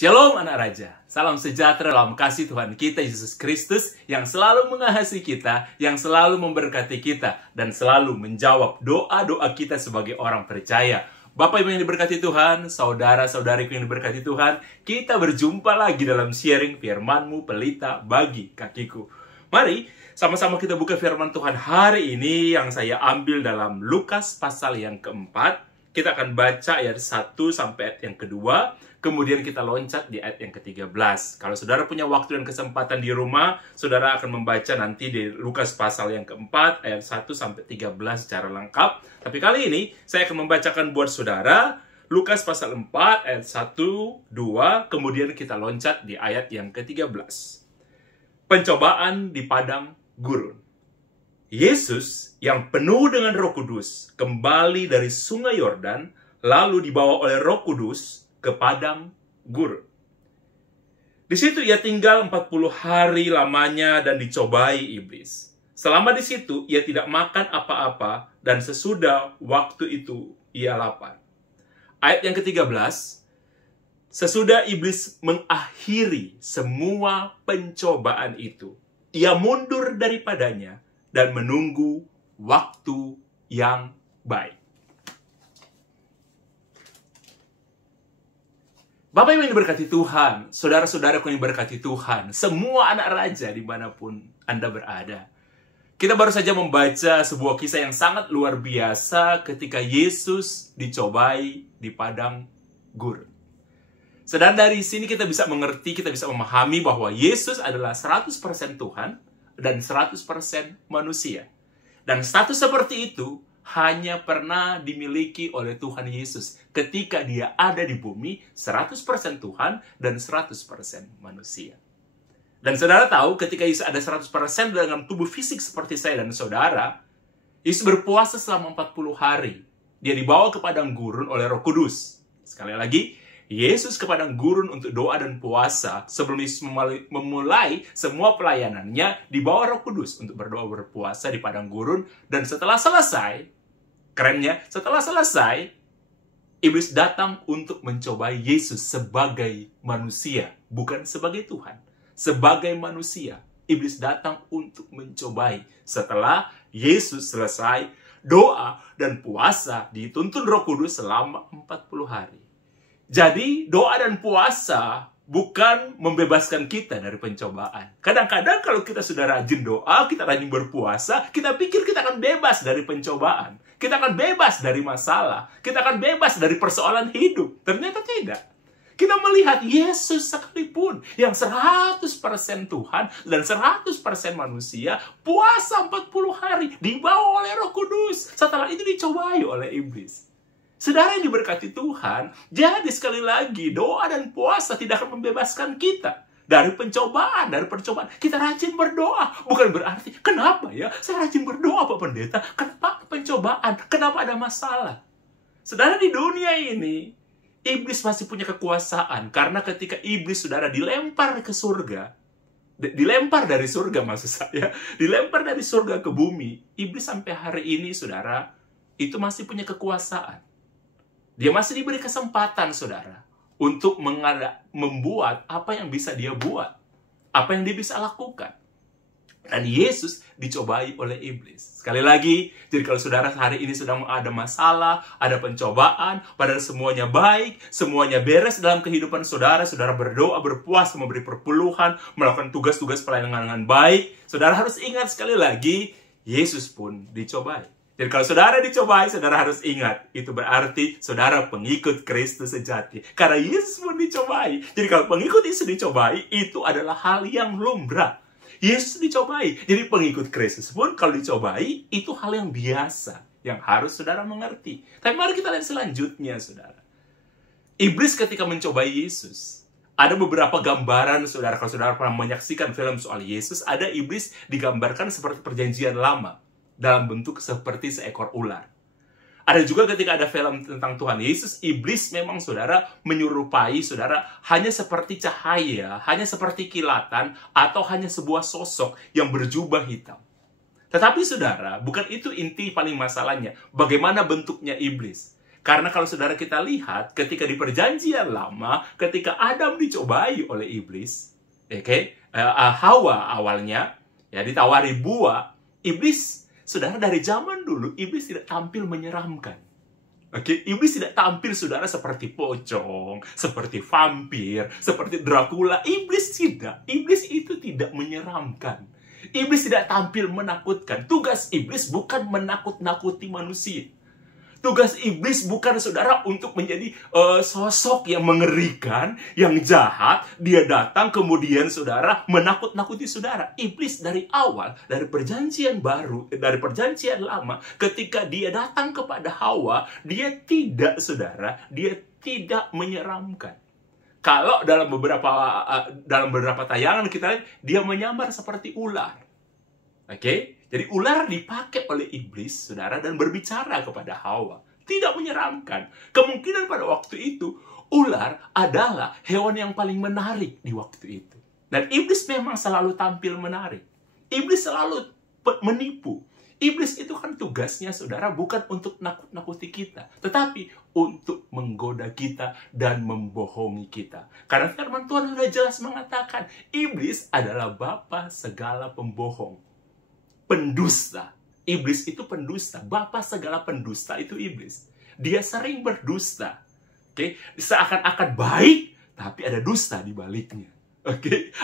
Shalom anak raja, salam sejahtera dalam kasih Tuhan kita Yesus Kristus yang selalu mengasihi kita, yang selalu memberkati kita, dan selalu menjawab doa-doa kita sebagai orang percaya. Bapak Ibu yang diberkati Tuhan, saudara-saudariku yang diberkati Tuhan, kita berjumpa lagi dalam sharing firman-Mu pelita bagi kakiku. Mari sama-sama kita buka firman Tuhan hari ini yang saya ambil dalam Lukas pasal yang keempat. Kita akan baca ayat 1 sampai ayat yang kedua. Kemudian kita loncat di ayat yang ke-13. Kalau saudara punya waktu dan kesempatan di rumah, saudara akan membaca nanti di Lukas pasal yang keempat, ayat 1 sampai 13 secara lengkap. Tapi kali ini, saya akan membacakan buat saudara Lukas pasal 4, ayat 1, 2, kemudian kita loncat di ayat yang ke-13. Pencobaan di padang gurun. Yesus yang penuh dengan Roh Kudus kembali dari sungai Yordan, lalu dibawa oleh Roh Kudus ke padang gurun. Di situ ia tinggal 40 hari lamanya dan dicobai iblis. Selama di situ ia tidak makan apa-apa dan sesudah waktu itu ia lapar. Ayat yang ke-13, sesudah iblis mengakhiri semua pencobaan itu, ia mundur daripadanya dan menunggu waktu yang baik. Bapak Ibu yang diberkati Tuhan, saudara-saudaraku yang diberkati Tuhan, semua anak raja dimanapun Anda berada. Kita baru saja membaca sebuah kisah yang sangat luar biasa ketika Yesus dicobai di padang gurun. Sedang dari sini kita bisa mengerti, kita bisa memahami bahwa Yesus adalah 100% Tuhan dan 100% manusia. Dan status seperti itu hanya pernah dimiliki oleh Tuhan Yesus ketika dia ada di bumi 100% Tuhan dan 100% manusia. Dan saudara tahu ketika Yesus ada 100% dengan tubuh fisik seperti saya dan saudara, Yesus berpuasa selama 40 hari. Dia dibawa ke padang gurun oleh Roh Kudus. Sekali lagi, Yesus ke padang gurun untuk doa dan puasa sebelum Yesus memulai semua pelayanannya di bawah Roh Kudus untuk berdoa berpuasa di padang gurun. Dan setelah selesai, kerennya, setelah selesai, iblis datang untuk mencobai Yesus sebagai manusia, bukan sebagai Tuhan. Sebagai manusia, iblis datang untuk mencobai. Setelah Yesus selesai doa dan puasa, dituntun Roh Kudus selama 40 hari. Jadi, doa dan puasa bukan membebaskan kita dari pencobaan. Kadang-kadang kalau kita sudah rajin doa, kita rajin berpuasa, kita pikir kita akan bebas dari pencobaan. Kita akan bebas dari masalah. Kita akan bebas dari persoalan hidup. Ternyata tidak. Kita melihat Yesus sekalipun yang 100% Tuhan dan 100% manusia, puasa 40 hari, dibawa oleh Roh Kudus. Setelah itu dicobai oleh iblis. Saudara yang diberkati Tuhan, jadi sekali lagi, doa dan puasa tidak akan membebaskan kita dari pencobaan, Kita rajin berdoa, bukan berarti, kenapa ya? Saya rajin berdoa, Pak Pendeta. Kenapa pencobaan? Kenapa ada masalah? Saudara, di dunia ini, iblis masih punya kekuasaan. Karena ketika iblis, saudara, dilempar ke surga, dilempar dari surga maksud saya, dilempar dari surga ke bumi, iblis sampai hari ini, saudara, itu masih punya kekuasaan. Dia masih diberi kesempatan, saudara, untuk membuat apa yang bisa dia buat. Apa yang dia bisa lakukan. Dan Yesus dicobai oleh iblis. Sekali lagi, jadi kalau saudara hari ini sedang ada masalah, ada pencobaan, padahal semuanya baik, semuanya beres dalam kehidupan saudara, saudara berdoa, berpuasa, memberi perpuluhan, melakukan tugas-tugas pelayanan dengan baik, saudara harus ingat sekali lagi, Yesus pun dicobai. Jadi kalau saudara dicobai, saudara harus ingat. Itu berarti saudara pengikut Kristus sejati. Karena Yesus pun dicobai. Jadi kalau pengikut Yesus dicobai, itu adalah hal yang lumrah. Yesus dicobai. Jadi pengikut Kristus pun kalau dicobai, itu hal yang biasa. Yang harus saudara mengerti. Tapi mari kita lihat selanjutnya, saudara. Iblis ketika mencobai Yesus. Ada beberapa gambaran, saudara. Kalau saudara pernah menyaksikan film soal Yesus, ada iblis digambarkan seperti perjanjian lama. Dalam bentuk seperti seekor ular. Ada juga ketika ada film tentang Tuhan Yesus, iblis memang saudara menyerupai saudara hanya seperti cahaya, hanya seperti kilatan, atau hanya sebuah sosok yang berjubah hitam. Tetapi saudara, bukan itu inti paling masalahnya. Bagaimana bentuknya iblis? Karena kalau saudara kita lihat, ketika di perjanjian lama, ketika Adam dicobai oleh iblis, Hawa awalnya, ya ditawari buah, iblis, saudara dari zaman dulu, iblis tidak tampil menyeramkan. Iblis tidak tampil saudara seperti pocong, seperti vampir, seperti Dracula. Iblis tidak. Iblis itu tidak menyeramkan. Iblis tidak tampil menakutkan. Tugas iblis bukan menakut-nakuti manusia. Tugas iblis bukan saudara untuk menjadi sosok yang mengerikan, yang jahat. Dia datang kemudian saudara menakut-nakuti saudara. Iblis dari awal, dari perjanjian baru, dari perjanjian lama, ketika dia datang kepada Hawa, dia tidak tidak menyeramkan. Kalau dalam beberapa tayangan kita lihat, dia menyamar seperti ular. Jadi ular dipakai oleh iblis, saudara, dan berbicara kepada Hawa. Tidak menyeramkan. Kemungkinan pada waktu itu, ular adalah hewan yang paling menarik di waktu itu. Dan iblis memang selalu tampil menarik. Iblis selalu menipu. Iblis itu kan tugasnya, saudara, bukan untuk nakut-nakuti kita, tetapi untuk menggoda kita dan membohongi kita. Karena firman Tuhan sudah jelas mengatakan, iblis adalah bapa segala pembohong. Pendusta. Iblis itu pendusta. Bapa segala pendusta itu iblis. Dia sering berdusta. Seakan-akan baik, tapi ada dusta di baliknya.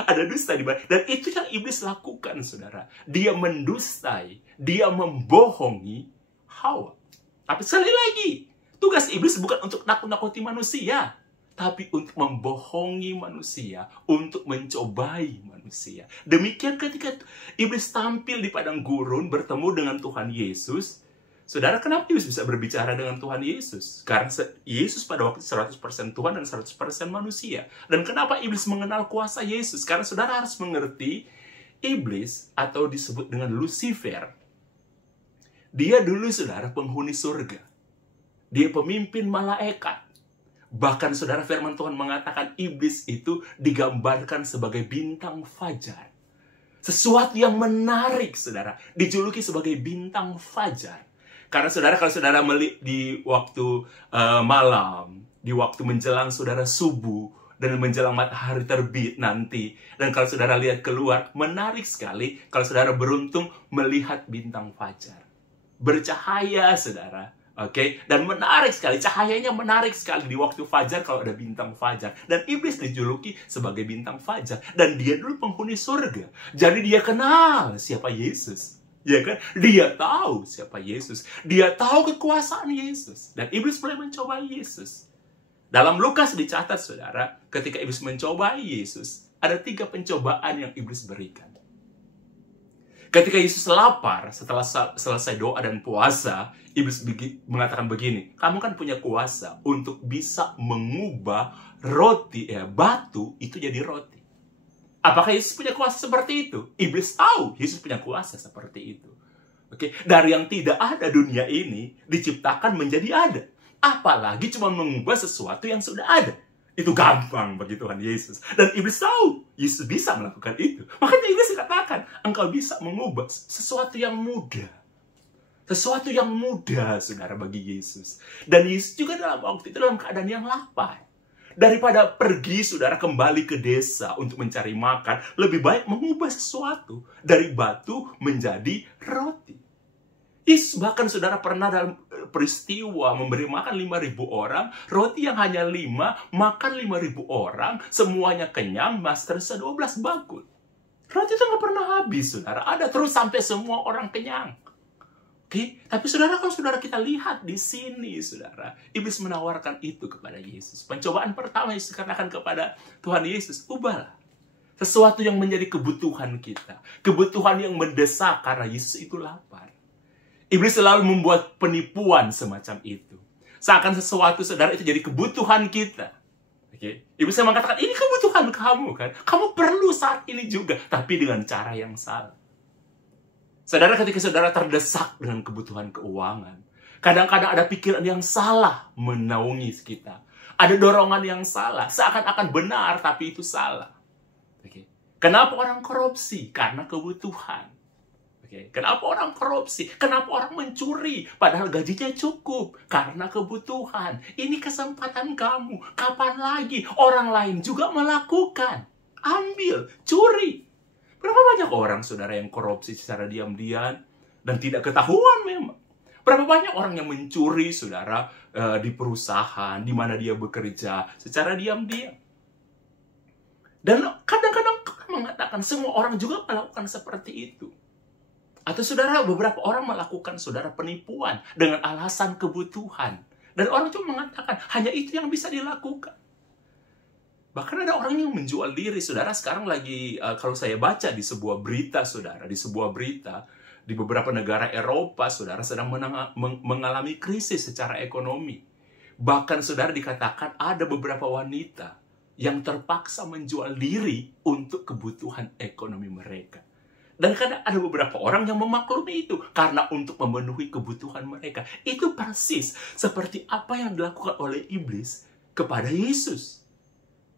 Ada dusta di balik. Dan itu yang iblis lakukan, saudara. Dia mendustai, dia membohongi Hawa. Tapi sekali lagi, tugas iblis bukan untuk nakut-nakuti manusia, tapi untuk membohongi manusia, untuk mencobai manusia. Demikian ketika iblis tampil di padang gurun bertemu dengan Tuhan Yesus, saudara, kenapa iblis bisa berbicara dengan Tuhan Yesus? Karena Yesus pada waktu 100% Tuhan dan 100% manusia. Dan kenapa iblis mengenal kuasa Yesus? Karena saudara harus mengerti, iblis atau disebut dengan Lucifer, dia dulu, saudara, penghuni surga. Dia pemimpin malaikat. Bahkan saudara, firman Tuhan mengatakan iblis itu digambarkan sebagai bintang fajar. Sesuatu yang menarik, saudara. Dijuluki sebagai bintang fajar. Karena saudara, kalau saudara melihat di waktu malam, di waktu menjelang saudara subuh, dan menjelang matahari terbit nanti, dan kalau saudara lihat keluar, menarik sekali kalau saudara beruntung melihat bintang fajar. Bercahaya, saudara. Dan menarik sekali, cahayanya menarik sekali di waktu fajar kalau ada bintang fajar. Dan iblis dijuluki sebagai bintang fajar. Dan dia dulu penghuni surga. Jadi dia kenal siapa Yesus. Ya kan? Dia tahu siapa Yesus. Dia tahu kekuasaan Yesus. Dan iblis mulai mencoba Yesus. Dalam Lukas dicatat, saudara, ketika iblis mencobai Yesus, ada 3 pencobaan yang iblis berikan. Ketika Yesus lapar, setelah selesai doa dan puasa, iblis mengatakan begini, kamu kan punya kuasa untuk bisa mengubah batu itu jadi roti. Apakah Yesus punya kuasa seperti itu? Iblis tahu Yesus punya kuasa seperti itu. Dari yang tidak ada dunia ini, diciptakan menjadi ada. Apalagi cuma mengubah sesuatu yang sudah ada. Itu gampang bagi Tuhan Yesus. Dan iblis tahu Yesus bisa melakukan itu. Makanya iblis katakan, engkau bisa mengubah sesuatu yang mudah. Sesuatu yang mudah, saudara, bagi Yesus. Dan Yesus juga dalam waktu itu dalam keadaan yang lapar. Daripada pergi, saudara, kembali ke desa untuk mencari makan, lebih baik mengubah sesuatu dari batu menjadi roti. Yesus bahkan, saudara, pernah dalam peristiwa memberi makan 5.000 orang, roti yang hanya 5, makan 5.000 orang, semuanya kenyang, mas tersisa 12 bakul. Roti itu nggak pernah habis, saudara. Ada terus sampai semua orang kenyang. Tapi saudara, kalau saudara kita lihat di sini, saudara, iblis menawarkan itu kepada Yesus. Pencobaan pertama Yesus katakan kepada Tuhan Yesus, ubahlah sesuatu yang menjadi kebutuhan kita. Kebutuhan yang mendesak karena Yesus itu lapar. Iblis selalu membuat penipuan semacam itu. Seakan sesuatu, saudara, itu jadi kebutuhan kita. Iblis mengatakan, ini kebutuhan kamu kan. Kamu perlu saat ini juga. Tapi dengan cara yang salah. Saudara, ketika saudara terdesak dengan kebutuhan keuangan, kadang-kadang ada pikiran yang salah menaungi kita. Ada dorongan yang salah. Seakan-akan benar, tapi itu salah. Kenapa orang korupsi? Karena kebutuhan. Oke, kenapa orang korupsi? Kenapa orang mencuri? Padahal gajinya cukup. Karena kebutuhan. Ini kesempatan kamu. Kapan lagi orang lain juga melakukan? Ambil, curi. Berapa banyak orang, saudara, yang korupsi secara diam-diam dan tidak ketahuan memang? Berapa banyak orang yang mencuri, saudara, di perusahaan, di mana dia bekerja, secara diam-diam? Dan kadang-kadang mengatakan semua orang juga melakukan seperti itu. Atau saudara, beberapa orang melakukan, saudara, penipuan dengan alasan kebutuhan. Dan orang cuma mengatakan, hanya itu yang bisa dilakukan. Bahkan ada orang yang menjual diri, saudara. Sekarang lagi, kalau saya baca di sebuah berita, saudara, di beberapa negara Eropa, saudara, sedang mengalami krisis secara ekonomi. Bahkan, saudara, dikatakan ada beberapa wanita yang terpaksa menjual diri untuk kebutuhan ekonomi mereka. Dan kadang ada beberapa orang yang memaklumi itu karena untuk memenuhi kebutuhan mereka. Itu persis seperti apa yang dilakukan oleh iblis kepada Yesus.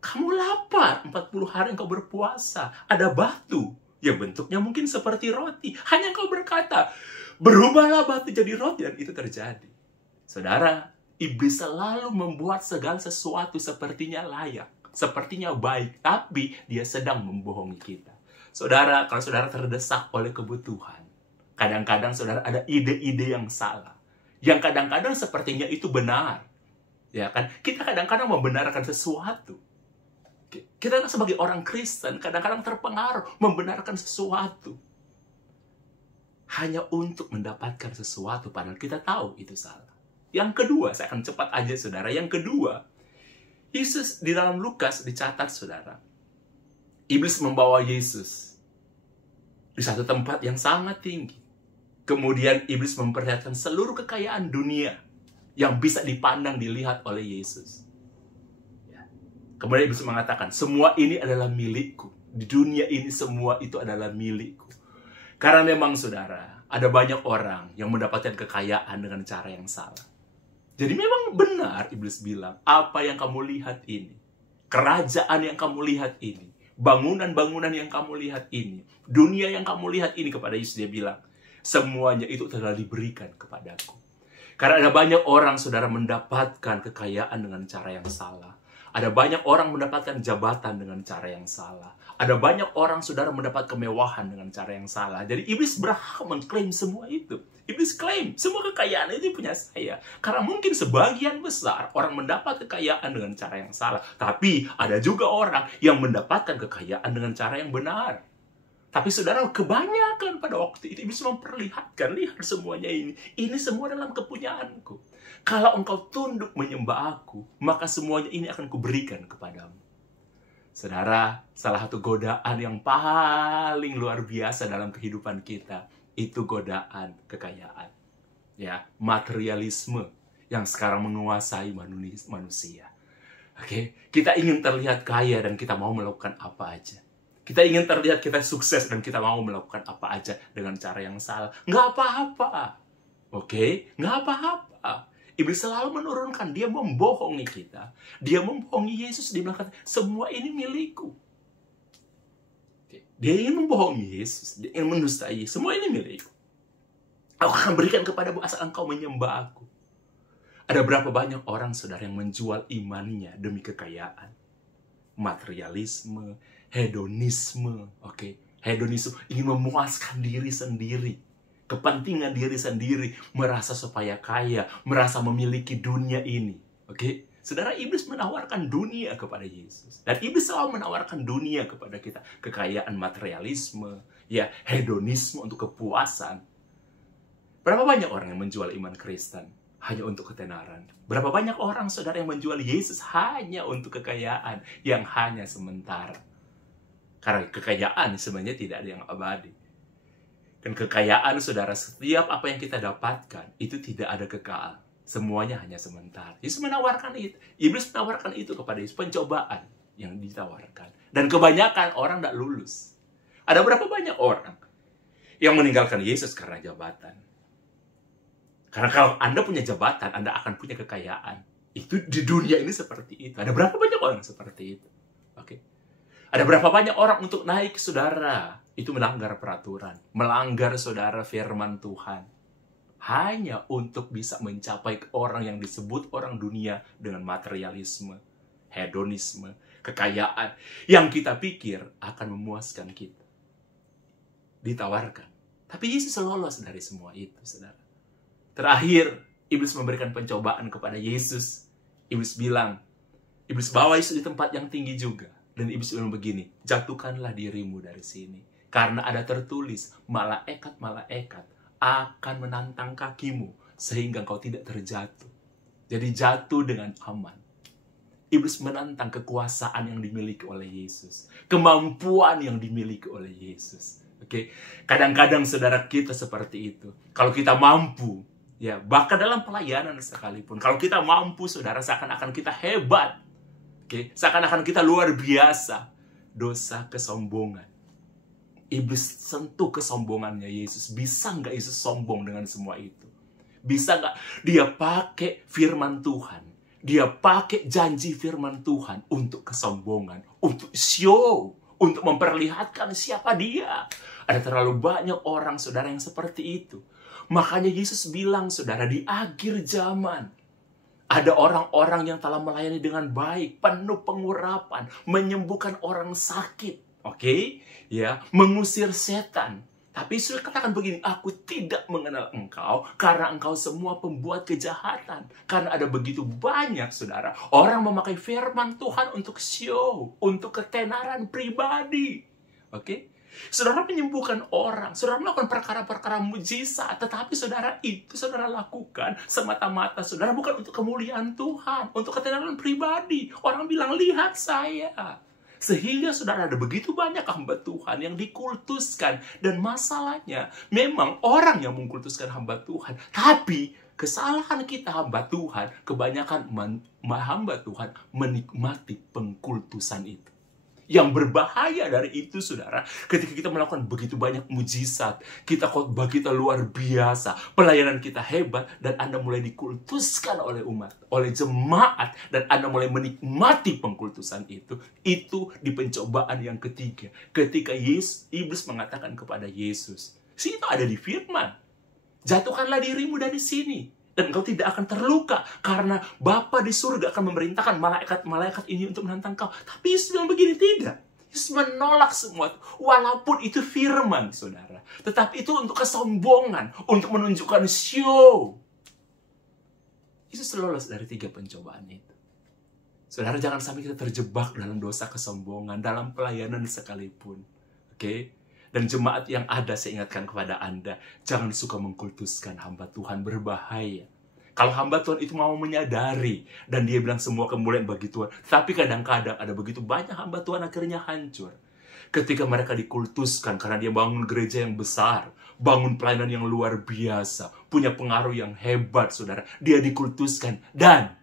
Kamu lapar, 40 hari engkau berpuasa. Ada batu yang bentuknya mungkin seperti roti. Hanya engkau berkata, berubahlah batu jadi roti, dan itu terjadi. Saudara, iblis selalu membuat segala sesuatu sepertinya layak, sepertinya baik, tapi dia sedang membohongi kita. Saudara, kalau saudara terdesak oleh kebutuhan, kadang-kadang saudara ada ide-ide yang salah, yang kadang-kadang sepertinya itu benar. Ya kan? Kita kadang-kadang membenarkan sesuatu. Kita sebagai orang Kristen kadang-kadang terpengaruh membenarkan sesuatu hanya untuk mendapatkan sesuatu, padahal kita tahu itu salah. Yang kedua, saya akan cepat aja, saudara. Yang kedua, Yesus di dalam Lukas dicatat, saudara, iblis membawa Yesus di satu tempat yang sangat tinggi. Kemudian iblis memperlihatkan seluruh kekayaan dunia yang bisa dipandang, dilihat oleh Yesus. Ya. Kemudian iblis mengatakan, semua ini adalah milikku. Di dunia ini semua itu adalah milikku. Karena memang, saudara, ada banyak orang yang mendapatkan kekayaan dengan cara yang salah. Jadi memang benar iblis bilang, apa yang kamu lihat ini, kerajaan yang kamu lihat ini, bangunan-bangunan yang kamu lihat ini, dunia yang kamu lihat ini, kepada Yesus dia bilang, semuanya itu telah diberikan kepadaku. Karena ada banyak orang, saudara, mendapatkan kekayaan dengan cara yang salah. Ada banyak orang mendapatkan jabatan dengan cara yang salah. Ada banyak orang, saudara, mendapat kemewahan dengan cara yang salah. Jadi iblis berhak mengklaim semua itu. Iblis klaim, semua kekayaan itu punya saya. Karena mungkin sebagian besar orang mendapat kekayaan dengan cara yang salah. Tapi ada juga orang yang mendapatkan kekayaan dengan cara yang benar. Tapi saudara, kebanyakan pada waktu itu iblis memperlihatkan, lihat semuanya ini. Ini semua dalam kepunyaanku. Kalau engkau tunduk menyembah aku, maka semuanya ini akan kuberikan kepadamu. Saudara, salah satu godaan yang paling luar biasa dalam kehidupan kita, itu godaan kekayaan. Ya, materialisme yang sekarang menguasai manusia. Oke, kita ingin terlihat kaya dan kita mau melakukan apa aja. Kita ingin terlihat kita sukses dan kita mau melakukan apa aja dengan cara yang salah. Nggak apa-apa. Oke, nggak apa-apa. Iblis selalu menurunkan, dia membohongi kita. Dia membohongi Yesus, dia bilang, semua ini milikku. Dia ingin membohongi Yesus, dia ingin mendustai, semua ini milikku. Aku akan berikan kepadamu asal engkau menyembah aku. Ada berapa banyak orang, saudara, yang menjual imannya demi kekayaan. Materialisme, hedonisme, hedonisme, ingin memuaskan diri sendiri. Kepentingan diri sendiri, merasa supaya kaya, merasa memiliki dunia ini. Saudara, iblis menawarkan dunia kepada Yesus. Dan iblis selalu menawarkan dunia kepada kita. Kekayaan materialisme, ya, hedonisme untuk kepuasan. Berapa banyak orang yang menjual iman Kristen hanya untuk ketenaran? Berapa banyak orang, saudara, yang menjual Yesus hanya untuk kekayaan yang hanya sementara? Karena kekayaan sebenarnya tidak ada yang abadi. Dan kekayaan, saudara, setiap apa yang kita dapatkan, itu tidak ada kekal. Semuanya hanya sementara. Yesus menawarkan itu. Iblis menawarkan itu kepada Yesus. Pencobaan yang ditawarkan. Dan kebanyakan orang tidak lulus. Ada berapa banyak orang yang meninggalkan Yesus karena jabatan. Karena kalau Anda punya jabatan, Anda akan punya kekayaan. Itu di dunia ini seperti itu. Ada berapa banyak orang seperti itu? Ada berapa banyak orang untuk naik, saudara, itu melanggar peraturan, melanggar saudara firman Tuhan. Hanya untuk bisa mencapai orang yang disebut orang dunia dengan materialisme, hedonisme, kekayaan yang kita pikir akan memuaskan kita. Ditawarkan. Tapi Yesus lolos dari semua itu, saudara. Terakhir, iblis memberikan pencobaan kepada Yesus. Iblis bawa Yesus di tempat yang tinggi juga. Dan iblis bilang begini, jatuhkanlah dirimu dari sini. Karena ada tertulis, malaikat-malaikat akan menantang kakimu sehingga engkau tidak terjatuh. Jadi jatuh dengan aman. Iblis menantang kekuasaan yang dimiliki oleh Yesus, kemampuan yang dimiliki oleh Yesus. Oke, kadang-kadang saudara kita seperti itu. Kalau kita mampu, ya bahkan dalam pelayanan sekalipun, kalau kita mampu, saudara, seakan-akan kita hebat. Oke, seakan-akan kita luar biasa. Dosa kesombongan. Iblis sentuh kesombongannya Yesus. Bisa nggak Yesus sombong dengan semua itu? Bisa nggak dia pakai firman Tuhan? Dia pakai janji firman Tuhan untuk kesombongan, untuk show, untuk memperlihatkan siapa dia. Ada terlalu banyak orang, saudara, yang seperti itu. Makanya Yesus bilang, saudara, di akhir zaman, ada orang-orang yang telah melayani dengan baik, penuh pengurapan, menyembuhkan orang sakit. Oke, ya, mengusir setan. Tapi Yesus katakan begini, aku tidak mengenal engkau karena engkau semua pembuat kejahatan. Karena ada begitu banyak, saudara, orang memakai firman Tuhan untuk show, untuk ketenaran pribadi. Oke, saudara menyembuhkan orang, saudara melakukan perkara-perkara mujizat, tetapi saudara itu saudara lakukan semata-mata, saudara, bukan untuk kemuliaan Tuhan, untuk ketenaran pribadi. Orang bilang, lihat saya. Sehingga saudara ada begitu banyak hamba Tuhan yang dikultuskan. Dan masalahnya memang orang yang mengkultuskan hamba Tuhan. Tapi kesalahan kita hamba Tuhan, kebanyakan hamba Tuhan menikmati pengkultusan itu. Yang berbahaya dari itu, saudara, ketika kita melakukan begitu banyak mujizat, kita khotbah kita luar biasa, pelayanan kita hebat, dan Anda mulai dikultuskan oleh umat, oleh jemaat, dan Anda mulai menikmati pengkultusan itu di pencobaan yang ketiga. Ketika iblis mengatakan kepada Yesus, itu ada di firman, jatuhkanlah dirimu dari sini. Dan engkau tidak akan terluka. Karena Bapa di surga akan memerintahkan malaikat-malaikat ini untuk menantang kau. Tapi Yesus bilang begini, tidak. Yesus menolak semua itu. Walaupun itu firman, saudara. Tetapi itu untuk kesombongan. Untuk menunjukkan show. Yesus lolos dari 3 pencobaan itu. Saudara, jangan sampai kita terjebak dalam dosa kesombongan. Dalam pelayanan sekalipun. Oke? Dan jemaat yang ada, saya ingatkan kepada Anda, jangan suka mengkultuskan hamba Tuhan, berbahaya. Kalau hamba Tuhan itu mau menyadari, dan dia bilang semua kemuliaan bagi Tuhan, tapi kadang-kadang ada begitu banyak hamba Tuhan akhirnya hancur. Ketika mereka dikultuskan, karena dia bangun gereja yang besar, bangun pelayanan yang luar biasa, punya pengaruh yang hebat, saudara, dia dikultuskan, dan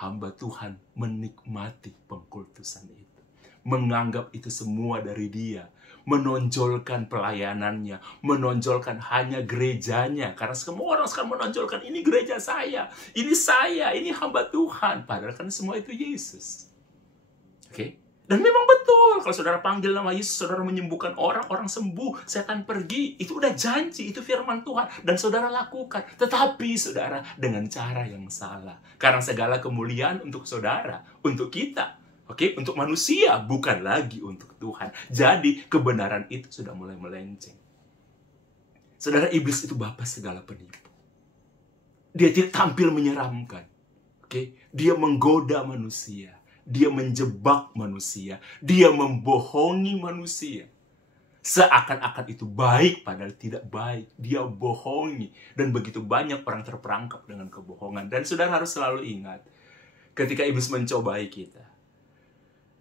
hamba Tuhan menikmati pengkultusan itu. Menganggap itu semua dari dia. Menonjolkan pelayanannya, menonjolkan hanya gerejanya. Karena semua orang sekarang menonjolkan, ini gereja saya, ini hamba Tuhan. Padahal kan semua itu Yesus. Oke? Dan memang betul, kalau saudara panggil nama Yesus, saudara menyembuhkan orang, orang sembuh, setan pergi. Itu udah janji, itu firman Tuhan. Dan saudara lakukan. Tetapi saudara, dengan cara yang salah. Karena segala kemuliaan untuk saudara, untuk kita. Oke, untuk manusia, bukan lagi untuk Tuhan. Jadi, kebenaran itu sudah mulai melenceng. Saudara, iblis itu bapa segala penipu. Dia tidak tampil menyeramkan. Oke, dia menggoda manusia. Dia menjebak manusia. Dia membohongi manusia. Seakan-akan itu baik, padahal tidak baik. Dia bohongi. Dan begitu banyak orang terperangkap dengan kebohongan. Dan saudara harus selalu ingat, ketika iblis mencobai kita,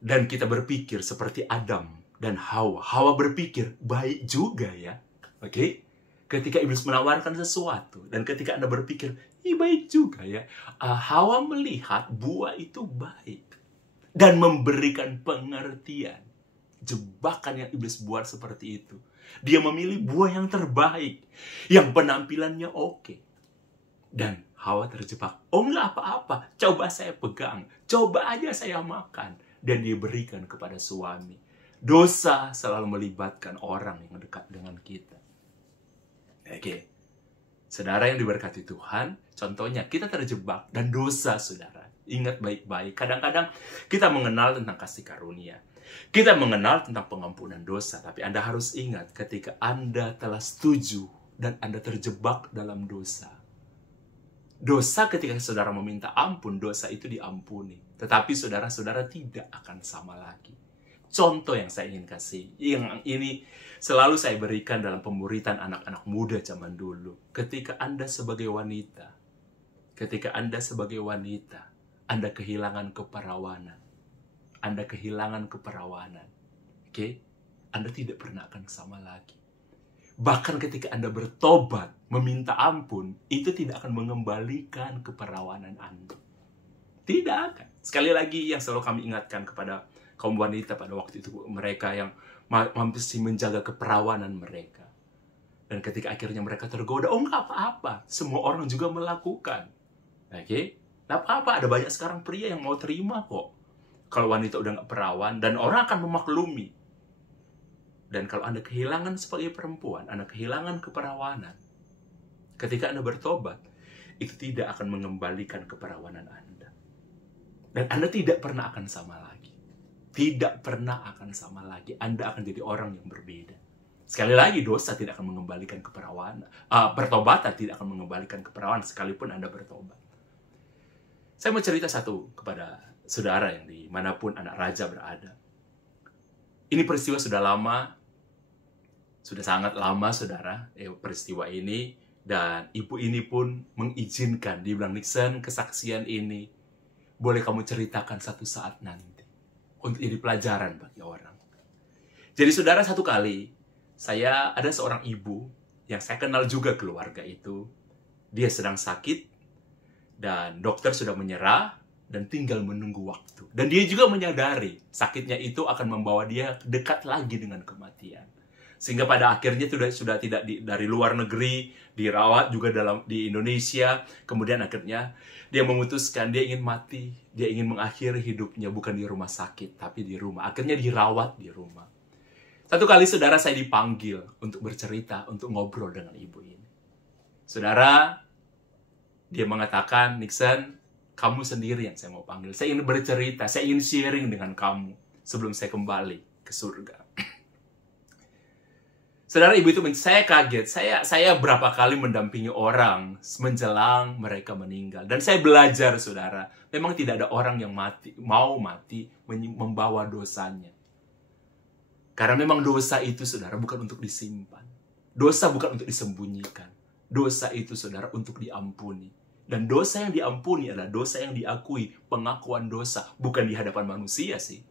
dan kita berpikir seperti Adam dan Hawa. Hawa berpikir, baik juga ya. Oke? Ketika iblis menawarkan sesuatu. Dan ketika Anda berpikir, baik juga ya. Hawa melihat buah itu baik. Dan memberikan pengertian. Jebakan yang iblis buat seperti itu. Dia memilih buah yang terbaik. Yang penampilannya oke. Dan Hawa terjebak. Oh, enggak apa-apa. Coba saya pegang. Coba aja saya makan. Dan dia berikan kepada suami. Dosa selalu melibatkan orang yang dekat dengan kita. Oke. Saudara yang diberkati Tuhan, contohnya kita terjebak dan dosa, saudara. Ingat baik-baik, kadang-kadang kita mengenal tentang kasih karunia. Kita mengenal tentang pengampunan dosa, tapi Anda harus ingat ketika Anda telah setuju dan Anda terjebak dalam dosa. Dosa ketika saudara meminta ampun, dosa itu diampuni. Tetapi saudara-saudara tidak akan sama lagi. Contoh yang saya ingin kasih, yang ini selalu saya berikan dalam pemuritan anak-anak muda zaman dulu. Ketika Anda sebagai wanita, Anda kehilangan keperawanan. Oke? Anda tidak pernah akan sama lagi. Bahkan ketika Anda bertobat, meminta ampun, itu tidak akan mengembalikan keperawanan Anda. Tidak akan. Sekali lagi yang selalu kami ingatkan kepada kaum wanita pada waktu itu, mereka yang masih menjaga keperawanan mereka. Dan ketika akhirnya mereka tergoda, oh nggak apa-apa, semua orang juga melakukan. Oke? Nggak apa-apa, ada banyak sekarang pria yang mau terima kok. Kalau wanita udah nggak perawan, dan orang akan memaklumi. Dan kalau Anda kehilangan sebagai perempuan, Anda kehilangan keperawanan, ketika Anda bertobat, itu tidak akan mengembalikan keperawanan Anda. Dan Anda tidak pernah akan sama lagi. Tidak pernah akan sama lagi. Anda akan jadi orang yang berbeda. Sekali lagi, dosa tidak akan mengembalikan keperawanan. Pertobatan tidak akan mengembalikan keperawanan sekalipun Anda bertobat. Saya mau cerita satu kepada saudara yang dimanapun anak raja berada. Ini peristiwa sudah lama, sudah sangat lama, saudara, peristiwa ini. Dan ibu ini pun mengizinkan, dia bilang, Nixon, kesaksian ini boleh kamu ceritakan satu saat nanti. Untuk jadi pelajaran bagi orang. Jadi saudara, satu kali, ada seorang ibu yang saya kenal juga keluarga itu. Dia sedang sakit, dan dokter sudah menyerah, dan tinggal menunggu waktu. Dan dia juga menyadari, sakitnya itu akan membawa dia dekat lagi dengan kematian. Sehingga pada akhirnya sudah tidak dari luar negeri, dirawat juga di Indonesia. Kemudian akhirnya dia memutuskan dia ingin mati, dia ingin mengakhiri hidupnya bukan di rumah sakit, tapi di rumah. Akhirnya dirawat di rumah. Satu kali saudara saya dipanggil untuk bercerita, untuk ngobrol dengan ibu ini. Saudara, dia mengatakan, Nixon, kamu sendiri yang saya mau panggil. Saya ingin bercerita, saya ingin sharing dengan kamu sebelum saya kembali ke surga. Saudara, ibu itu, saya kaget. Saya berapa kali mendampingi orang menjelang mereka meninggal. Dan saya belajar, saudara, memang tidak ada orang yang mau mati membawa dosanya. Karena memang dosa itu, saudara, bukan untuk disimpan. Dosa bukan untuk disembunyikan. Dosa itu, saudara, untuk diampuni. Dan dosa yang diampuni adalah dosa yang diakui, pengakuan dosa. Bukan di hadapan manusia sih.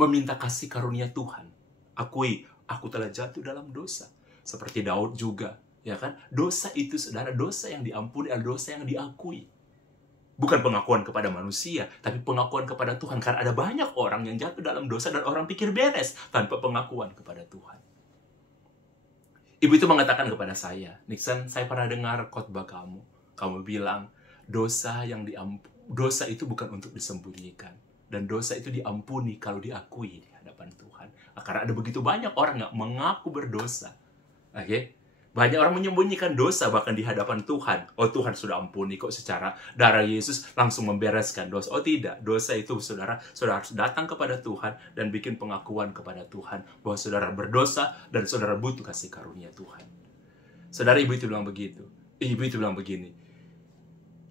Meminta kasih karunia Tuhan. Akui, aku telah jatuh dalam dosa. Seperti Daud juga, ya kan? Dosa itu, saudara, dosa yang diampuni adalah dosa yang diakui. Bukan pengakuan kepada manusia, tapi pengakuan kepada Tuhan. Karena ada banyak orang yang jatuh dalam dosa dan orang pikir beres tanpa pengakuan kepada Tuhan. Ibu itu mengatakan kepada saya, Nixon, saya pernah dengar khotbah kamu. Kamu bilang, dosa itu bukan untuk disembunyikan. Dan dosa itu diampuni kalau diakui di hadapan Tuhan. Karena ada begitu banyak orang yang mengaku berdosa. Oke? Banyak orang menyembunyikan dosa bahkan di hadapan Tuhan. Oh, Tuhan sudah ampuni kok, secara darah Yesus langsung membereskan dosa. Oh tidak, dosa itu saudara harus datang kepada Tuhan dan bikin pengakuan kepada Tuhan bahwa saudara berdosa dan saudara butuh kasih karunia Tuhan. Saudara, ibu itu bilang begitu. Ibu itu bilang begini.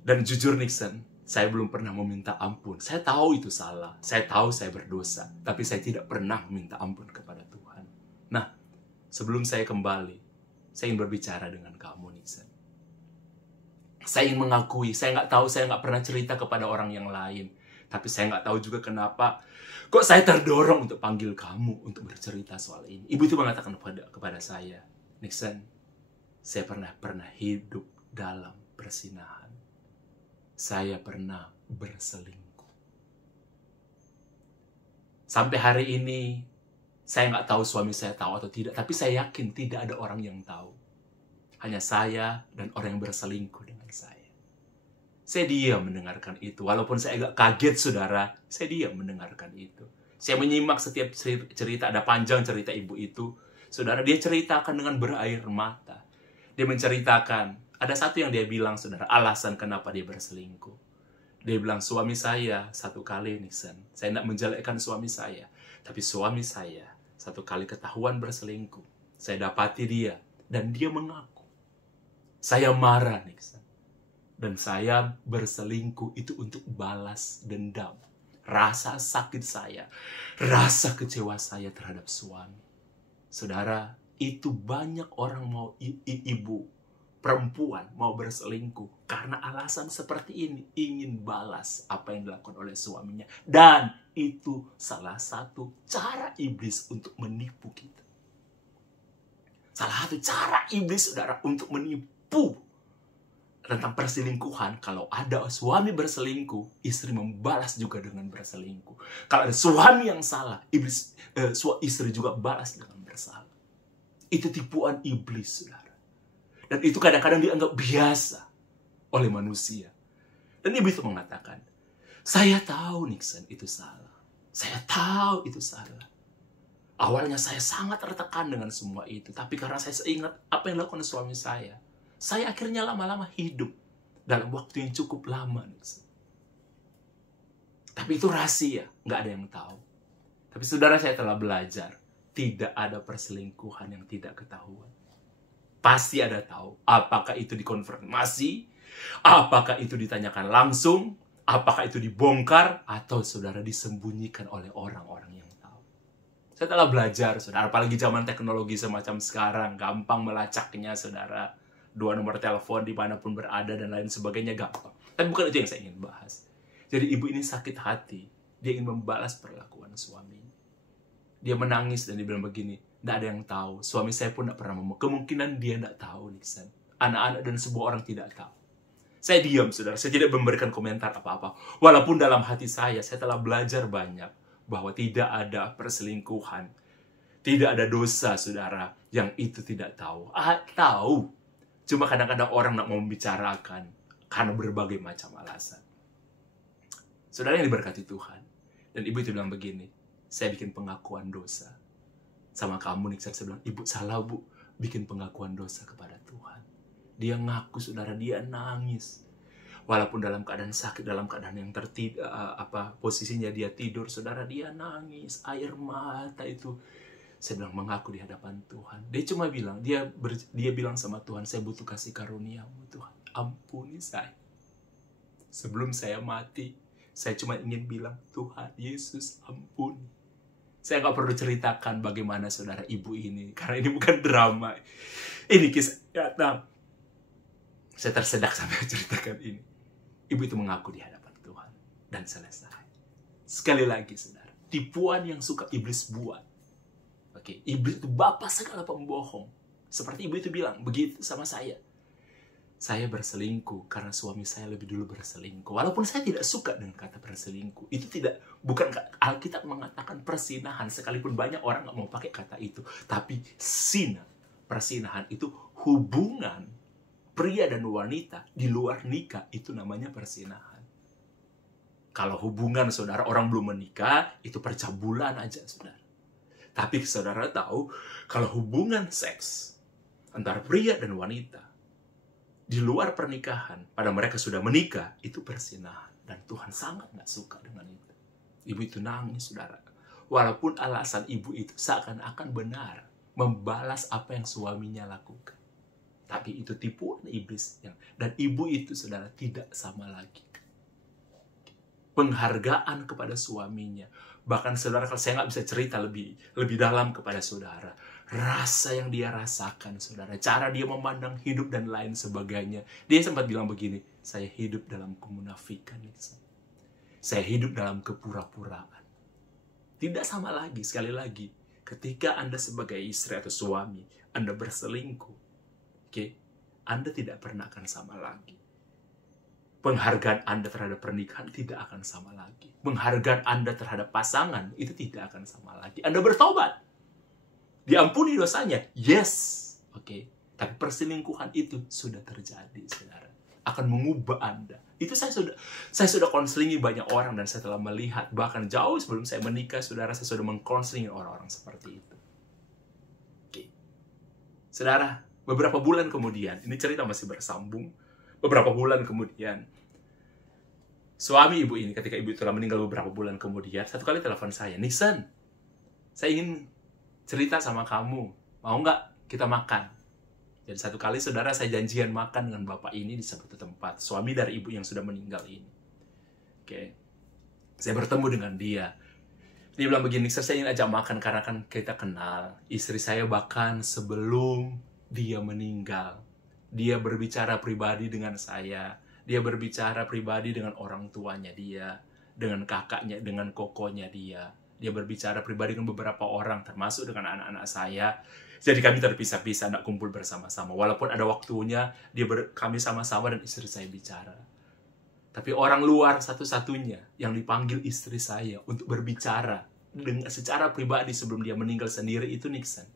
Dan jujur, Nixon, saya belum pernah meminta ampun. Saya tahu itu salah. Saya tahu saya berdosa. Tapi saya tidak pernah meminta ampun kepada Tuhan. Nah, sebelum saya kembali, saya ingin berbicara dengan kamu, Nixon. Saya ingin mengakui, saya nggak pernah cerita kepada orang yang lain. Tapi saya nggak tahu juga kenapa, kok saya terdorong untuk panggil kamu untuk bercerita soal ini. Ibu itu mengatakan kepada saya, Nixon, saya pernah hidup dalam persinahan. Saya pernah berselingkuh. Sampai hari ini, saya nggak tahu suami saya tahu atau tidak, tapi saya yakin tidak ada orang yang tahu. Hanya saya dan orang yang berselingkuh dengan saya. Saya diam mendengarkan itu. Walaupun saya agak kaget, saudara, saya diam mendengarkan itu. Saya menyimak setiap cerita, ada panjang cerita ibu itu. Saudara, dia ceritakan dengan berair mata. Dia menceritakan, ada satu yang dia bilang, saudara, alasan kenapa dia berselingkuh. Dia bilang, suami saya satu kali, Nixon, saya tidak menjelekkan suami saya, tapi suami saya satu kali ketahuan berselingkuh. Saya dapati dia, dan dia mengaku. Saya marah, Nixon. Dan saya berselingkuh itu untuk balas dendam. Rasa sakit saya, rasa kecewa saya terhadap suami. Saudara, itu banyak orang mau ibu, perempuan mau berselingkuh karena alasan seperti ini, ingin balas apa yang dilakukan oleh suaminya. Dan itu salah satu cara iblis untuk menipu kita. Salah satu cara iblis, saudara, untuk menipu tentang perselingkuhan. Kalau ada suami berselingkuh, istri membalas juga dengan berselingkuh. Kalau ada suami yang salah, istri juga balas dengan bersalah. Itu tipuan iblis, saudara. Dan itu kadang-kadang dianggap biasa oleh manusia. Dan iblis itu mengatakan, saya tahu, Nixon, itu salah. Saya tahu itu salah. Awalnya saya sangat tertekan dengan semua itu. Tapi karena saya ingat apa yang dilakukan suami saya akhirnya lama-lama hidup dalam waktu yang cukup lama. Tapi itu rahasia, nggak ada yang tahu. Tapi saudara, saya telah belajar, tidak ada perselingkuhan yang tidak ketahuan. Pasti ada tahu, apakah itu dikonfirmasi, apakah itu ditanyakan langsung, apakah itu dibongkar, atau saudara disembunyikan oleh orang-orang yang tahu. Saya telah belajar, saudara, apalagi zaman teknologi semacam sekarang, gampang melacaknya, saudara. 2 nomor telepon dimanapun berada dan lain sebagainya gampang. Tapi bukan itu yang saya ingin bahas. Jadi ibu ini sakit hati. Dia ingin membalas perlakuan suaminya. Dia menangis dan dia bilang begini, tidak ada yang tahu. Suami saya pun tidak pernah ngomong. Kemungkinan dia tidak tahu, Nixon. Anak-anak dan sebuah orang tidak tahu. Saya diam, saudara. Saya tidak memberikan komentar apa-apa. Walaupun dalam hati saya telah belajar banyak bahwa tidak ada perselingkuhan. Tidak ada dosa, saudara, yang itu tidak tahu. Tahu. Cuma kadang-kadang orang nak mau membicarakan karena berbagai macam alasan. Saudara yang diberkati Tuhan. Dan ibu itu bilang begini, saya bikin pengakuan dosa sama kamu, nih. Saya bilang, ibu salah, bu, bikin pengakuan dosa kepada Tuhan. Dia ngaku, saudara, dia nangis. Walaupun dalam keadaan sakit, dalam keadaan yang posisinya dia tidur, saudara, dia nangis, air mata itu. Saya bilang, mengaku di hadapan Tuhan. Dia cuma bilang, dia bilang sama Tuhan, saya butuh kasih karunia-Mu, Tuhan. Ampuni saya. Sebelum saya mati, saya cuma ingin bilang, Tuhan Yesus, ampuni. Saya nggak perlu ceritakan bagaimana saudara ibu ini, karena ini bukan drama. Ini kisah nyata. Saya tersedak sampai ceritakan ini. Ibu itu mengaku di hadapan Tuhan. Dan selesai. Sekali lagi, saudara. Tipuan yang suka iblis buat. Oke, iblis itu bapa segala pembohong. Seperti ibu itu bilang, begitu sama saya. Saya berselingkuh karena suami saya lebih dulu berselingkuh. Walaupun saya tidak suka dengan kata berselingkuh. Itu bukan Alkitab mengatakan persinahan. Sekalipun banyak orang nggak mau pakai kata itu. Tapi persinahan itu hubungan pria dan wanita di luar nikah. Itu namanya persinahan. Kalau hubungan saudara orang belum menikah, itu percabulan aja, saudara. Tapi saudara tahu, kalau hubungan seks antara pria dan wanita di luar pernikahan, pada mereka sudah menikah, itu persinahan. Dan Tuhan sangat nggak suka dengan itu. Ibu itu nangis, saudara. Walaupun alasan ibu itu seakan-akan benar, membalas apa yang suaminya lakukan. Tapi itu tipuan iblis. Dan ibu itu, saudara, tidak sama lagi. Penghargaan kepada suaminya. Bahkan saudara, kalau saya nggak bisa cerita lebih dalam kepada saudara. Rasa yang dia rasakan, saudara. Cara dia memandang hidup dan lain sebagainya. Dia sempat bilang begini, saya hidup dalam kemunafikan. Saya hidup dalam kepura-puraan. Tidak sama lagi, sekali lagi. Ketika Anda sebagai istri atau suami, Anda berselingkuh. Anda tidak pernah akan sama lagi. Penghargaan Anda terhadap pernikahan tidak akan sama lagi. Penghargaan Anda terhadap pasangan itu tidak akan sama lagi. Anda bertobat. Diampuni dosanya. Yes. Tapi perselingkuhan itu sudah terjadi, saudara. akan mengubah Anda. Itu saya sudah konselingi banyak orang, dan saya telah melihat, bahkan jauh sebelum saya menikah, saudara, saya sudah mengkonselingi orang-orang seperti itu. Oke. Saudara, beberapa bulan kemudian, ini cerita masih bersambung, beberapa bulan kemudian, suami ibu ini, ketika ibu itu telah meninggal beberapa bulan kemudian, satu kali telepon saya, "Nixon, saya ingin cerita sama kamu, mau nggak kita makan?" Dan satu kali, saudara, saya janjian makan dengan bapak ini di satu tempat, suami dari ibu yang sudah meninggal ini. Oke. Saya bertemu dengan dia. Dia bilang begini, "Saya ingin ajak makan karena kan kita kenal. Istri saya bahkan sebelum dia meninggal, dia berbicara pribadi dengan saya. Dia berbicara pribadi dengan orang tuanya dia, dengan kakaknya, dengan kokonya dia. Dia berbicara pribadi dengan beberapa orang, termasuk dengan anak-anak saya. Jadi kami terpisah-pisah, tidak kumpul bersama-sama. Walaupun ada waktunya, kami sama-sama dan istri saya bicara. Tapi orang luar satu-satunya yang dipanggil istri saya untuk berbicara secara pribadi sebelum dia meninggal sendiri itu Nixon."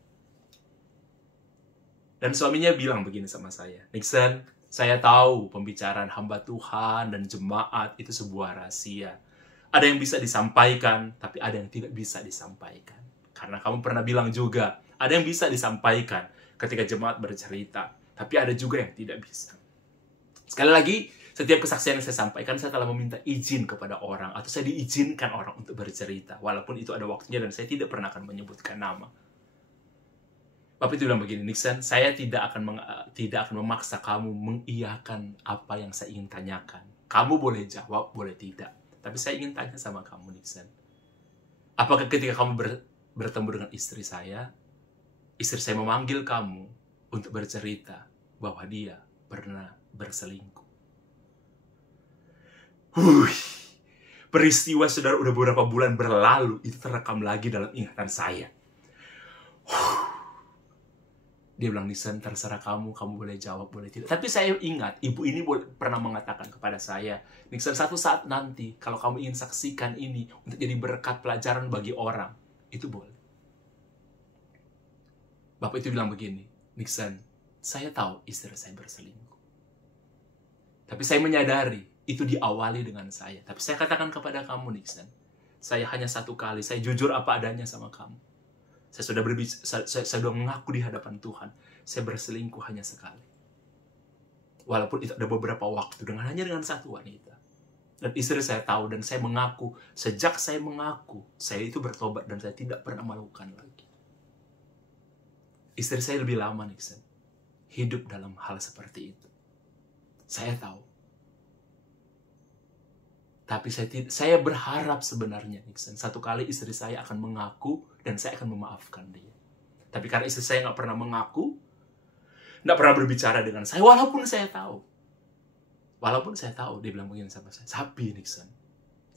Dan suaminya bilang begini sama saya, "Nixon, saya tahu pembicaraan hamba Tuhan dan jemaat itu sebuah rahasia. Ada yang bisa disampaikan, tapi ada yang tidak bisa disampaikan. Karena kamu pernah bilang juga, ada yang bisa disampaikan ketika jemaat bercerita, tapi ada juga yang tidak bisa." Sekali lagi, setiap kesaksian yang saya sampaikan, saya telah meminta izin kepada orang, atau saya diizinkan orang untuk bercerita, walaupun itu ada waktunya dan saya tidak pernah akan menyebutkan nama. Bapak itu bilang begini, "Nixon, saya tidak akan memaksa kamu mengiyakan apa yang saya ingin tanyakan. Kamu boleh jawab, boleh tidak. Tapi saya ingin tanya sama kamu, Nixon. Apakah ketika kamu bertemu dengan istri saya memanggil kamu untuk bercerita bahwa dia pernah berselingkuh?" Peristiwa, saudara, udah beberapa bulan berlalu, itu terekam lagi dalam ingatan saya. Dia bilang, "Nixon, terserah kamu boleh jawab, boleh tidak." Tapi saya ingat, ibu ini pernah mengatakan kepada saya, "Nixon, satu saat nanti, kalau kamu ingin saksikan ini untuk jadi berkat pelajaran bagi orang, itu boleh." Bapak itu bilang begini, "Nixon, saya tahu istri saya berselingkuh. Tapi saya menyadari, itu diawali dengan saya. Tapi saya katakan kepada kamu, Nixon, saya hanya satu kali, saya jujur apa adanya sama kamu. Saya sudah mengaku di hadapan Tuhan, saya berselingkuh hanya sekali. Walaupun itu ada beberapa waktu, hanya dengan satu wanita. Dan istri saya tahu, dan saya mengaku, sejak saya mengaku, saya itu bertobat dan saya tidak pernah melakukan lagi." Istri saya lebih lama, Nixon, hidup dalam hal seperti itu. Saya tahu. Tapi saya berharap sebenarnya, Nixon, satu kali istri saya akan mengaku dan saya akan memaafkan dia. Tapi karena istri saya nggak pernah mengaku, nggak pernah berbicara dengan saya, walaupun saya tahu, dia bilang begini sama saya, "Tapi, Nixon,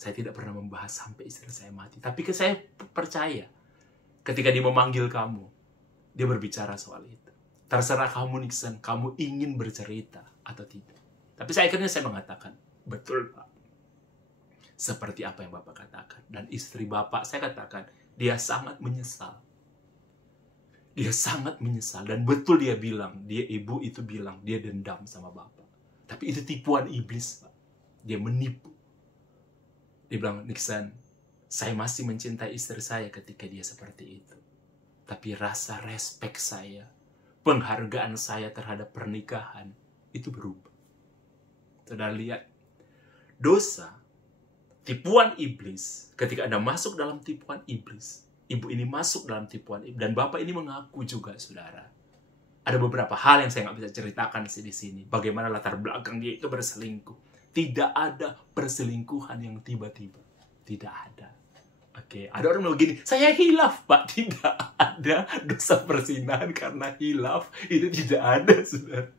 saya tidak pernah membahas sampai istri saya mati. Tapi saya percaya, ketika dia memanggil kamu, dia berbicara soal itu. Terserah kamu, Nixon, kamu ingin bercerita atau tidak." Tapi akhirnya saya mengatakan, "Betul, Pak. Seperti apa yang Bapak katakan." Dan istri Bapak, saya katakan, dia sangat menyesal. Dia sangat menyesal. Dan betul dia bilang, ibu itu bilang, dia dendam sama Bapak. Tapi itu tipuan iblis, Pak. Dia menipu. Dia bilang, "Nixon, saya masih mencintai istri saya ketika dia seperti itu. Tapi rasa respek saya, penghargaan saya terhadap pernikahan, itu berubah." Saudara lihat, dosa, tipuan iblis, ketika Anda masuk dalam tipuan iblis, ibu ini masuk dalam tipuan iblis, dan Bapak ini mengaku juga, saudara. Ada beberapa hal yang saya nggak bisa ceritakan di sini. Bagaimana latar belakang dia itu berselingkuh. Tidak ada perselingkuhan yang tiba-tiba. Tidak ada. Oke, ada orang bilang begini, "Saya hilaf, Pak." Tidak ada dosa perzinahan karena hilaf. Itu tidak ada, saudara.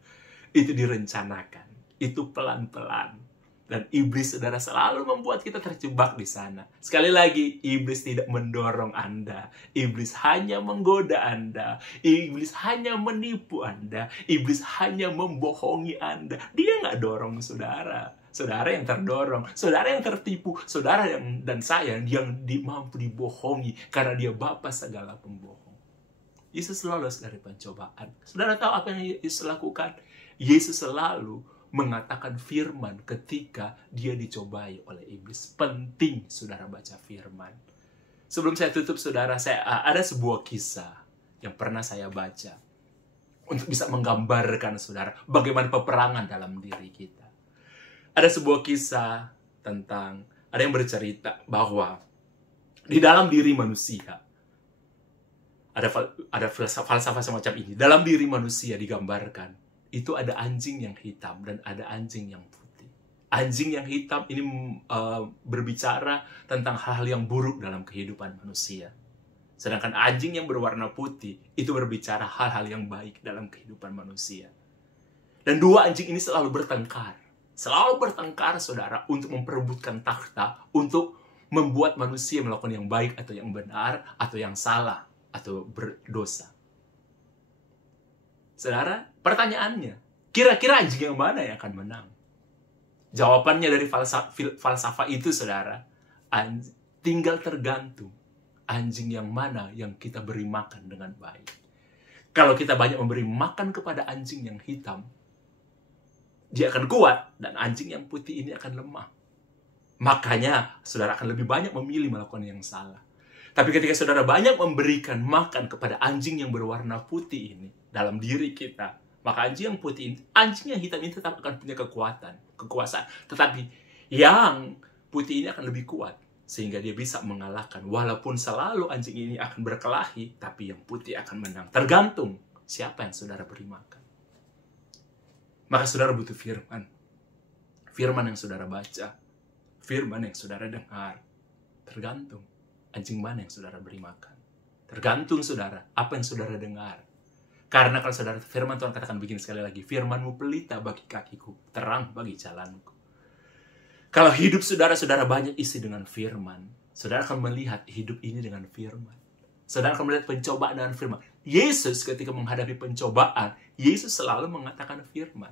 Itu direncanakan. Itu pelan-pelan. Dan iblis, saudara, selalu membuat kita terjebak di sana. Sekali lagi, iblis tidak mendorong Anda. Iblis hanya menggoda Anda. Iblis hanya menipu Anda. Iblis hanya membohongi Anda. Dia nggak dorong saudara. Saudara yang terdorong. Saudara yang tertipu. Saudara dan saya yang mampu dibohongi. Karena dia bapa segala pembohong. Yesus lolos dari pencobaan. Saudara tahu apa yang Yesus lakukan? Yesus selalu mengatakan firman ketika dia dicobai oleh iblis. Penting saudara baca firman. Sebelum saya tutup saudara, ada sebuah kisah yang pernah saya baca untuk bisa menggambarkan saudara bagaimana peperangan dalam diri kita. Ada sebuah kisah tentang, ada yang bercerita bahwa di dalam diri manusia, ada falsafah semacam ini. Dalam diri manusia digambarkan, itu ada anjing yang hitam dan ada anjing yang putih. Anjing yang hitam ini berbicara tentang hal-hal yang buruk dalam kehidupan manusia. Sedangkan anjing yang berwarna putih itu berbicara hal-hal yang baik dalam kehidupan manusia. Dan dua anjing ini selalu bertengkar. Selalu bertengkar, saudara, untuk memperebutkan takhta, untuk membuat manusia melakukan yang baik atau yang benar, atau yang salah, atau berdosa. Saudara, pertanyaannya, kira-kira anjing yang mana yang akan menang? Jawabannya dari falsafah itu, saudara, tinggal tergantung anjing yang mana yang kita beri makan dengan baik. Kalau kita banyak memberi makan kepada anjing yang hitam, dia akan kuat, dan anjing yang putih ini akan lemah. Makanya, saudara akan lebih banyak memilih melakukan yang salah. Tapi ketika saudara banyak memberikan makan kepada anjing yang berwarna putih ini dalam diri kita, maka anjing yang putih ini, anjing yang hitam ini tetap akan punya kekuasaan. Tetapi yang putih ini akan lebih kuat, sehingga dia bisa mengalahkan. Walaupun selalu anjing ini akan berkelahi, tapi yang putih akan menang. Tergantung siapa yang saudara beri makan. Maka saudara butuh firman. Firman yang saudara baca. Firman yang saudara dengar. Tergantung anjing mana yang saudara beri makan. Tergantung saudara, apa yang saudara dengar. Karena kalau saudara, firman Tuhan katakan begini sekali lagi, firman-Mu pelita bagi kakiku, terang bagi jalanku. Kalau hidup saudara banyak isi dengan firman, saudara akan melihat hidup ini dengan firman. Saudara akan melihat pencobaan dengan firman. Yesus ketika menghadapi pencobaan, Yesus selalu mengatakan firman.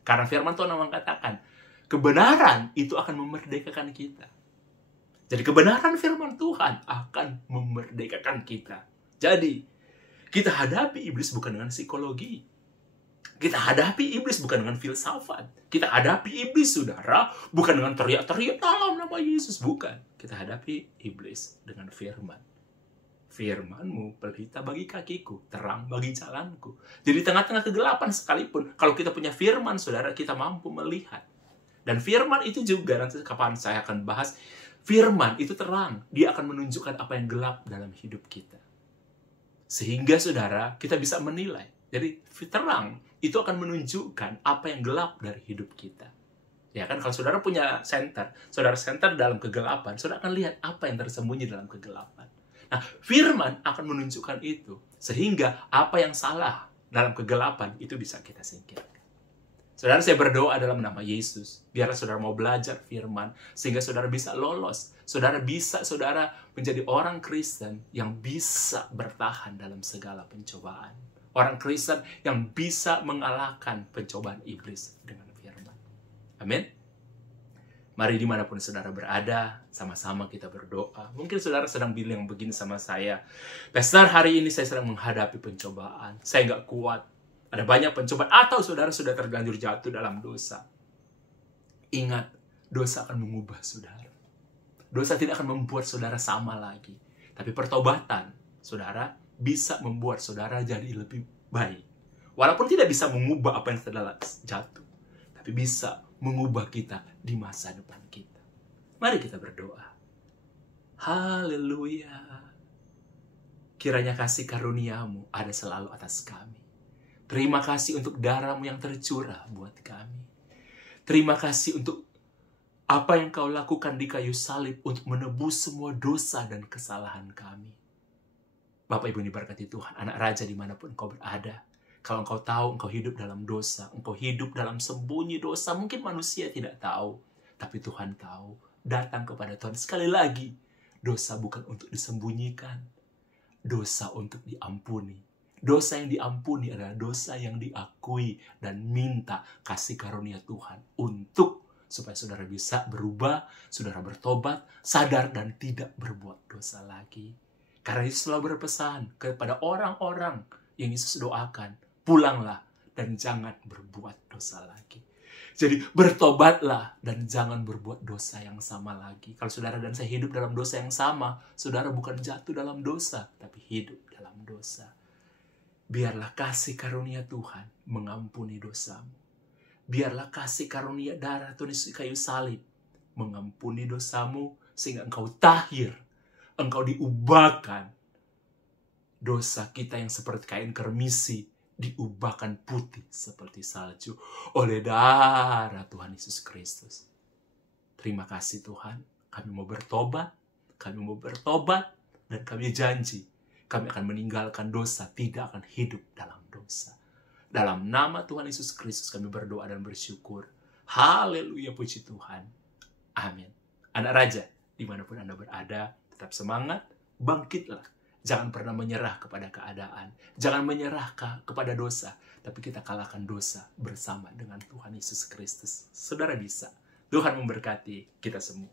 Karena firman Tuhan mengatakan, kebenaran itu akan memerdekakan kita. Jadi kebenaran firman Tuhan akan memerdekakan kita. Jadi, kita hadapi iblis bukan dengan psikologi. Kita hadapi iblis bukan dengan filsafat. Kita hadapi iblis, saudara, bukan dengan teriak-teriak dalam nama Yesus. Bukan. Kita hadapi iblis dengan firman. Firman-Mu pelita bagi kakiku, terang bagi jalanku. Jadi tengah-tengah kegelapan sekalipun, kalau kita punya firman, saudara, kita mampu melihat. Dan firman itu juga, nanti kapan saya akan bahas, firman itu terang. Dia akan menunjukkan apa yang gelap dalam hidup kita. Sehingga, saudara, kita bisa menilai. Jadi, terang itu akan menunjukkan apa yang gelap dari hidup kita. Ya kan, kalau saudara punya senter, saudara senter dalam kegelapan, saudara akan lihat apa yang tersembunyi dalam kegelapan. Nah, firman akan menunjukkan itu. Sehingga apa yang salah dalam kegelapan itu bisa kita singkirkan. Saudara, saya berdoa dalam nama Yesus. Biarlah saudara mau belajar firman, sehingga saudara bisa lolos. Saudara menjadi orang Kristen yang bisa bertahan dalam segala pencobaan. Orang Kristen yang bisa mengalahkan pencobaan iblis dengan firman. Amin. Mari dimanapun saudara berada, sama-sama kita berdoa. Mungkin saudara sedang bilang begini sama saya, Pastor, hari ini saya sedang menghadapi pencobaan. Saya nggak kuat. Ada banyak pencobaan, atau saudara sudah terlanjur jatuh dalam dosa. Ingat, dosa akan mengubah saudara. Dosa tidak akan membuat saudara sama lagi. Tapi pertobatan, saudara, bisa membuat saudara jadi lebih baik. Walaupun tidak bisa mengubah apa yang telah jatuh, tapi bisa mengubah kita di masa depan kita. Mari kita berdoa. Haleluya. Kiranya kasih karunia-Mu ada selalu atas kami. Terima kasih untuk darah-Mu yang tercurah buat kami. Terima kasih untuk apa yang Kau lakukan di kayu salib untuk menebus semua dosa dan kesalahan kami. Bapak Ibu diberkati Tuhan, anak raja dimanapun Engkau berada. Kalau Engkau tahu Engkau hidup dalam dosa, Engkau hidup dalam sembunyi dosa, mungkin manusia tidak tahu. Tapi Tuhan tahu, datang kepada Tuhan. Sekali lagi, dosa bukan untuk disembunyikan. Dosa untuk diampuni. Dosa yang diampuni adalah dosa yang diakui dan minta kasih karunia Tuhan untuk supaya saudara bisa berubah, saudara bertobat, sadar dan tidak berbuat dosa lagi. Karena Yesus selalu berpesan kepada orang-orang yang Yesus doakan, pulanglah dan jangan berbuat dosa lagi. Jadi bertobatlah dan jangan berbuat dosa yang sama lagi. Kalau saudara dan saya hidup dalam dosa yang sama, saudara bukan jatuh dalam dosa, tapi hidup dalam dosa. Biarlah kasih karunia Tuhan mengampuni dosamu. Biarlah kasih karunia darah Tuhan Yesus kayu salib mengampuni dosamu, sehingga engkau tahir, engkau diubahkan. Dosa kita yang seperti kain kermisi diubahkan putih seperti salju oleh darah Tuhan Yesus Kristus. Terima kasih Tuhan, kami mau bertobat, dan kami janji, kami akan meninggalkan dosa, tidak akan hidup dalam dosa. Dalam nama Tuhan Yesus Kristus kami berdoa dan bersyukur. Haleluya, puji Tuhan. Amin. Anak Raja, dimanapun Anda berada, tetap semangat, bangkitlah. Jangan pernah menyerah kepada keadaan. Jangan menyerah kepada dosa. Tapi kita kalahkan dosa bersama dengan Tuhan Yesus Kristus. Saudara bisa. Tuhan memberkati kita semua.